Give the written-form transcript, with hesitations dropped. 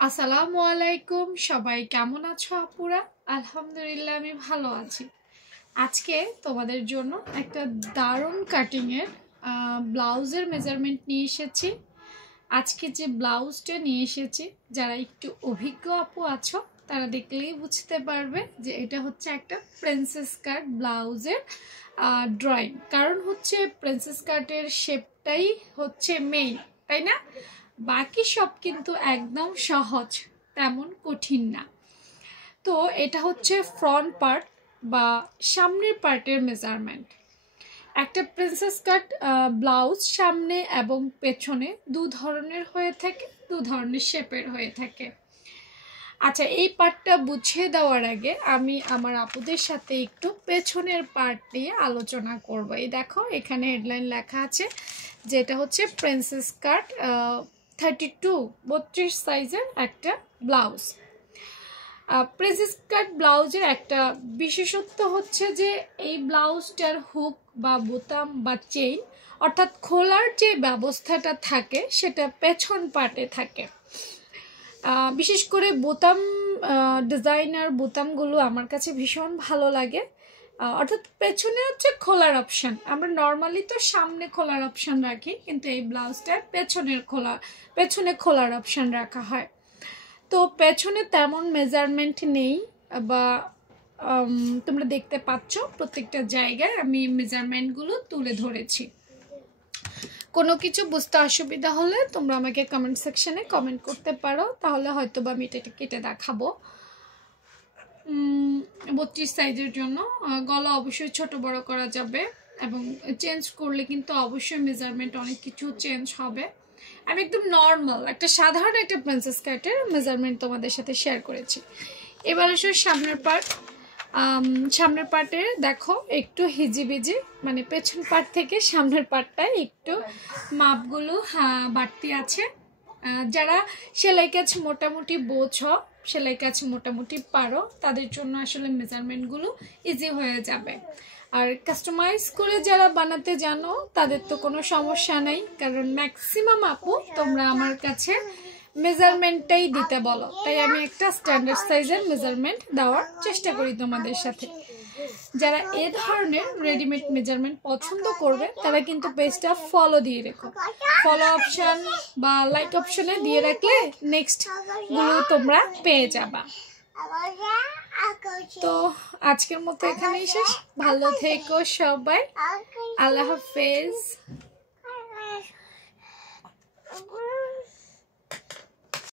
আসসালামু আলাইকুম, সবাই কেমন আছো আপুরা? আলহামদুলিল্লাহ আমি ভালো আছি। আজকে তোমাদের জন্য একটা দারুণ কাটিংয়ের ব্লাউজের মেজারমেন্ট নিয়ে এসেছি। আজকে যে ব্লাউজটা নিয়ে এসেছি, যারা একটু অভিজ্ঞ আপু আছো তারা দেখলেই বুঝতে পারবে যে এটা হচ্ছে একটা প্রিন্সেস কাট ব্লাউজের ড্রয়িং। কারণ হচ্ছে প্রিন্সেস কাটের শেপটাই হচ্ছে মেইন, তাই না? বাকি সব কিন্তু একদম সহজ, তেমন কঠিন না। তো এটা হচ্ছে ফ্রন্ট পার্ট বা সামনের পার্টের মেজারমেন্ট। একটা প্রিন্সেস কাট ব্লাউজ সামনে এবং পেছনে দু ধরনের হয়ে থাকে, দু ধরনের শেপের হয়ে থাকে। আচ্ছা, এই পার্টটা বুঝিয়ে দেওয়ার আগে আমি আমার আপুদের সাথে একটু পেছনের পার্ট নিয়ে আলোচনা করব। এই দেখো, এখানে হেডলাইন লেখা আছে যেটা হচ্ছে প্রিন্সেস কাট 32 সাইজের একটা ব্লাউজ। প্রিন্সেস কাট ব্লাউজের একটা বিশেষত্ব হচ্ছে যে এই ব্লাউজটার হুক বা বোতাম বা চেইন অর্থাৎ খোলার যে ব্যবস্থাটা থাকে সেটা পেছন পার্টে থাকে। বিশেষ করে বোতাম ডিজাইনার বোতামগুলো আমার কাছে ভীষণ ভালো লাগে। অর্থাৎ পেছনে হচ্ছে খোলার অপশান। আমরা নর্মালি তো সামনে খোলার অপশান রাখি, কিন্তু এই ব্লাউজটার পেছনে খোলার অপশান রাখা হয়। তো পেছনে তেমন মেজারমেন্ট নেই, বা তোমরা দেখতে পাচ্ছ প্রত্যেকটা জায়গায় আমি মেজারমেন্টগুলো তুলে ধরেছি। কোনো কিছু বুঝতে অসুবিধা হলে তোমরা আমাকে কমেন্ট সেকশনে কমেন্ট করতে পারো, তাহলে হয়তো বা আমি এটা কেটে দেখাবো। 32 সাইজের জন্য গলা অবশ্যই ছোট বড় করা যাবে, এবং চেঞ্জ করলে কিন্তু অবশ্যই মেজারমেন্ট অনেক কিছু চেঞ্জ হবে। আমি একদম নর্মাল একটা সাধারণ একটা প্রিন্সেস কাটের মেজারমেন্ট তোমাদের সাথে শেয়ার করেছি। এবার আসলে সামনের পার্টে দেখো একটু হিজিবিজি, মানে পেছন পার্ট থেকে সামনের পার্টটায় একটু মাপগুলো বাড়তি আছে। যারা সেলাই কাজ মোটামুটি বোঝো, সেলাই কাজ মোটামুটি পারো, তাদের জন্য আসলে মেজারমেন্টগুলো ইজি হয়ে যাবে। আর কাস্টমাইজ করে যারা বানাতে জানো তাদের তো কোনো সমস্যা নেই, কারণ ম্যাক্সিমাম আপু তোমরা আমার কাছে মেজারমেন্টটাই দিতে বলো, তাই আমি একটা স্ট্যান্ডার্ড সাইজের মেজারমেন্ট দেওয়ার চেষ্টা করি তোমাদের সাথে। যারা এ ধরনের রেডিমেড মেজারমেন্ট পছন্দ করবে তারা কিন্তু পেজটা ফলো দিয়ে রেখো। ফলো অপশান বা লাইক অপশানে দিয়ে রাখলে নেক্সট গুলো তোমরা পেয়ে যাবা। তো আজকের মতো এখানেই শেষ। ভালো থেকো সবাই, আল্লাহ হাফেজ।